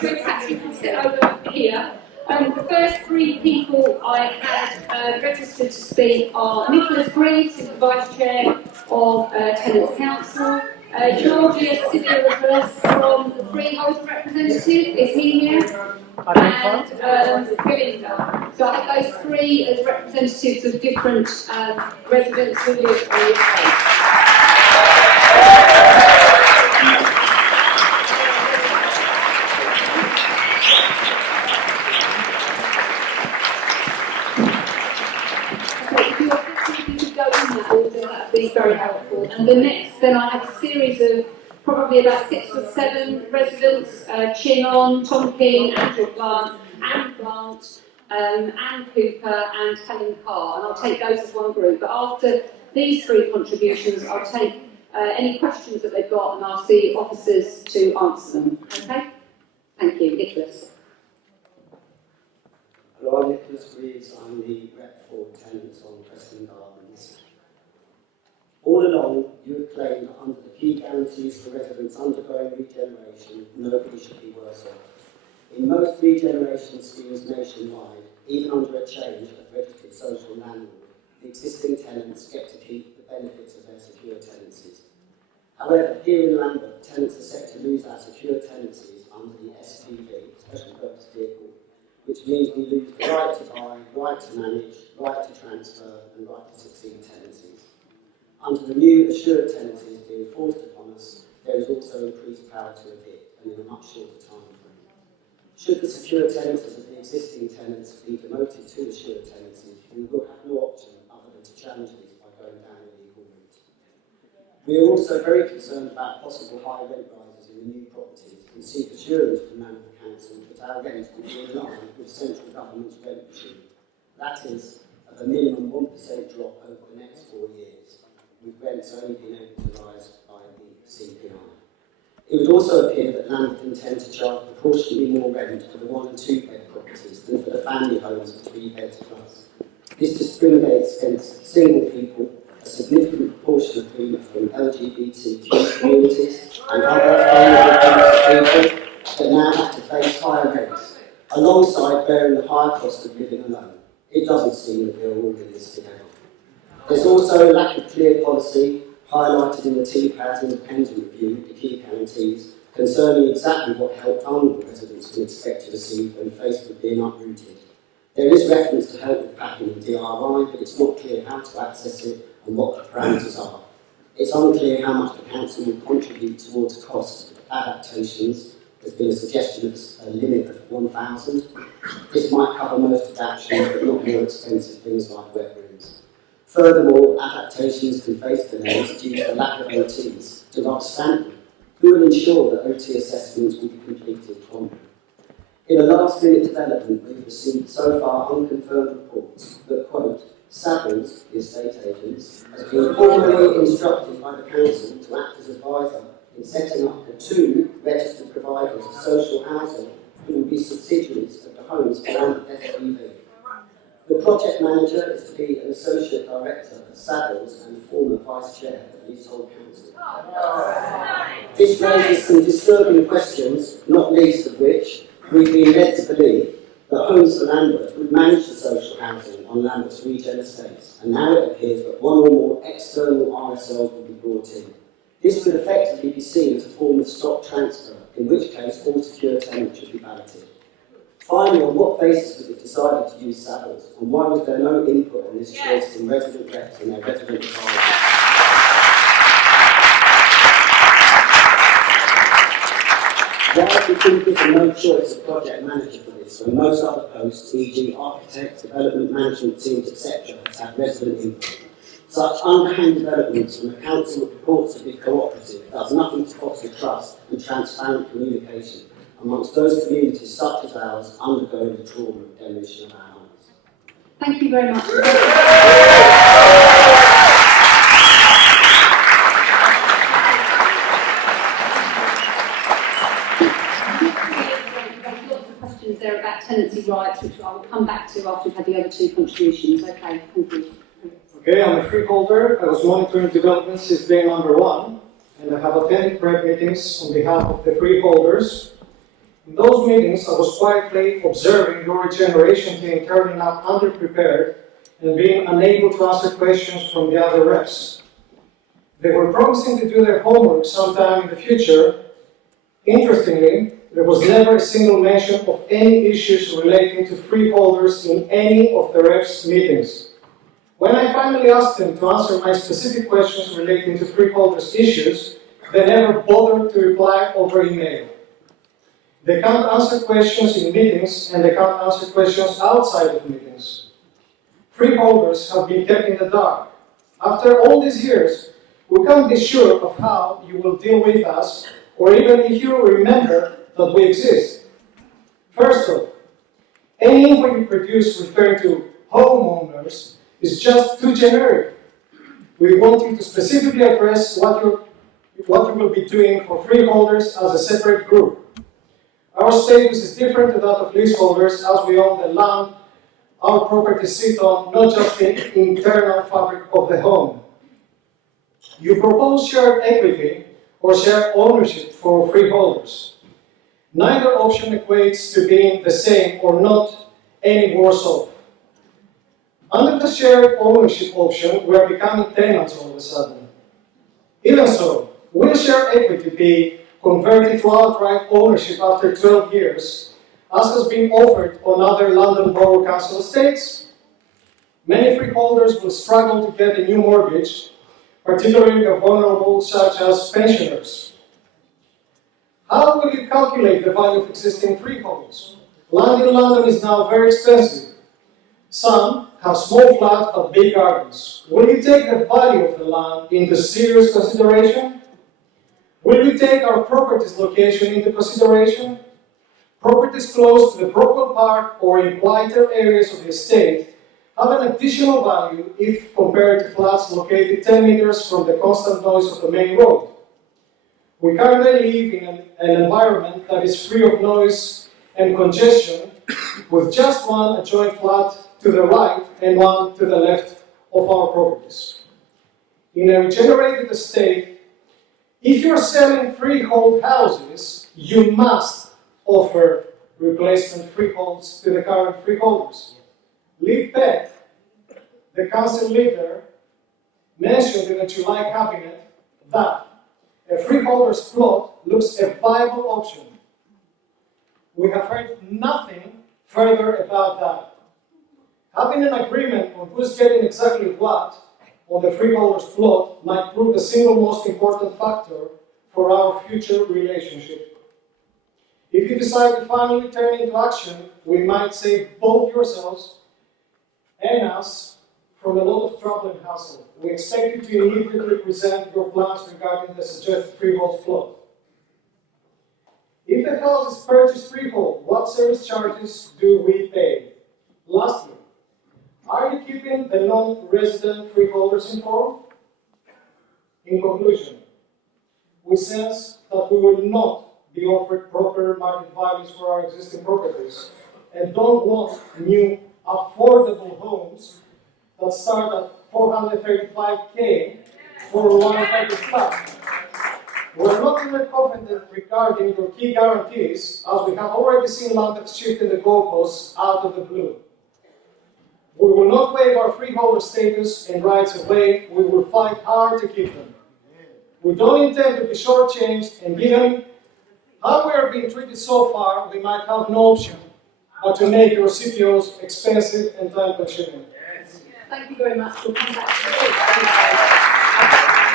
so Patrick can sit over here. The first three people I had registered to speak are Nicholas Greaves, who's the Vice Chair of Tenants Council, Georgia Sidious from the Freehold Representative, is he here? And Belinda. So I have those three as representatives of different residents who live on the estate. That would be very helpful. And the next, then I have a series of probably about 6 or 7 residents, Chinon, Tom King, Andrew Plant, Anne Plant, Anne Cooper and Helen Carr, and I'll take those as one group. But after these 3 contributions, I'll take any questions that they've got and I'll see officers to answer them. Okay? Thank you. Nicholas. Hello, I'm Nicholas Greaves. I'm the rep for tenants on Cressingham Gardens. All along, you have claimed that under the key guarantees for residents undergoing regeneration, nobody should be worse off. In most regeneration schemes nationwide, even under a change of registered social landlord, the existing tenants get to keep the benefits of their secure tenancies. However, here in Lambeth, tenants are set to lose our secure tenancies under the SPV, Special Purpose Vehicle, which means we lose the right to buy, right to manage, right to transfer, and right to succeed tenancies. Under the new assured tenancies being forced upon us, there is also increased power to evict, and in a much shorter time frame. Should the secure tenancies of the existing tenants be demoted to assured tenancies, we will have no option other than to challenge these by going down a legal route. We are also very concerned about possible high rent rises in the new properties and seek assurance from Lambeth Council that our rents will be in line with central government's rent regime. That is, of a minimum 1% drop over the next 4 years, with rents only being able to rise by the CPI. It would also appear that Lambeth intend to charge proportionally more rent for the 1- and 2-bed properties than for the family homes of 3 beds plus. This discriminates against single people, a significant proportion of whom are from LGBTQ communities and other vulnerable people that now have to face higher rents, alongside bearing the higher cost of living alone. It doesn't seem that we're all in this together. There's also a lack of clear policy highlighted in the TPA's independent review of the key guarantees concerning exactly what help vulnerable residents can expect to receive when faced with being uprooted. There is reference to help with packing and DIY, but it's not clear how to access it and what the parameters are. It's unclear how much the council will contribute towards cost of adaptations. There's been a suggestion of a limit of 1,000. This might cover most adaptations, but not more expensive things like wet rooms. Furthermore, adaptations can face delays due to the lack of OTs to Rock Stanton, who will ensure that OT assessments will be completed promptly. In a last-minute development, we've received so far unconfirmed reports that, quote, Savills, the estate agents, has been formally instructed by the council to act as advisor in setting up the 2 registered providers of social housing who will be subsidiaries of the homes around the SPV. The project manager is to be an associate director at Savills and former vice chair of the Leasehold Council. This raises some disturbing questions, not least of which we've been led to believe that Homes for Lambeth would manage the social housing on Lambeth's regen estates, and now it appears that 1 or more external RSLs will be brought in. This could effectively be seen as a form of stock transfer, in which case all secure tenants should be balloted. Finally, on what basis was it decided to use Savills, and why was there no input on this choice from resident reps and their resident advisors? Why do you think there's no choice of project manager for this, when most other posts, e.g. architects, development management teams, etc., have resident input? Such underhand developments from a council that purports to be cooperative does nothing to foster trust and transparent communication amongst those communities such as ours undergoing the trauma of demolition of our homes. Thank you very much. There about tenancy rights, which I will come back to after we've had the other 2 contributions. Okay, thank you. Okay, I'm a freeholder. I was monitoring developments since day number 1, and I have attended prep meetings on behalf of the freeholders In those meetings, I was quietly observing your regeneration team turning up underprepared and being unable to answer questions from the other reps. They were promising to do their homework sometime in the future. Interestingly, there was never a single mention of any issues relating to freeholders in any of the reps' meetings. When I finally asked them to answer my specific questions relating to freeholders' issues, they never bothered to reply over email. They can't answer questions in meetings, and they can't answer questions outside of meetings. Freeholders have been kept in the dark. After all these years, we can't be sure of how you will deal with us, or even if you remember that we exist. First off, any info you produce referring to homeowners is just too generic. We want you to specifically address what you will be doing for freeholders as a separate group. Our status is different to that of leaseholders, as we own the land our properties sit on, not just the internal fabric of the home. You propose shared equity or shared ownership for freeholders. Neither option equates to being the same or not any worse off. Under the shared ownership option, we are becoming tenants all of a sudden. Even so, will shared equity be converted to outright ownership after 12 years, as has been offered on other London Borough Council estates? Many freeholders will struggle to get a new mortgage, particularly the vulnerable, such as pensioners. How will you calculate the value of existing freeholds? Land in London is now very expensive. Some have small flats but big gardens. Will you take the value of the land into serious consideration? Will you take our property's location into consideration? Properties close to the Brockwell Park or in quieter areas of the estate have an additional value if compared to flats located 10 meters from the constant noise of the main road. We currently live in an environment that is free of noise and congestion, with just one adjoint flat to the right and one to the left of our properties. In a regenerated estate, if you're selling freehold houses, you must offer replacement freeholds to the current freeholders. Lee Peck, the council leader, mentioned in the July cabinet that a freeholder's plot looks a viable option. We have heard nothing further about that. Having an agreement on who's getting exactly what on the freeholder's plot might prove the single most important factor for our future relationship. If you decide to finally turn into action, we might save both yourselves and us from a lot of trouble and hassle. We expect you to immediately present your plans regarding the suggested freehold plot. If the house is purchased freehold, what service charges do we pay? Lastly, are you keeping the non-resident freeholders informed? In conclusion, we sense that we will not be offered proper market values for our existing properties and don't want new affordable homes that start at $435K for one type of flat. We're not even confident regarding your key guarantees, as we have already seen landlords shifting the goalposts out of the blue. We will not waive our freeholder status and rights away. We will fight hard to keep them. We don't intend to be shortchanged, and given how we are being treated so far, we might have no option but to make your CPOs expensive and time-consuming. Thank you very much for coming back.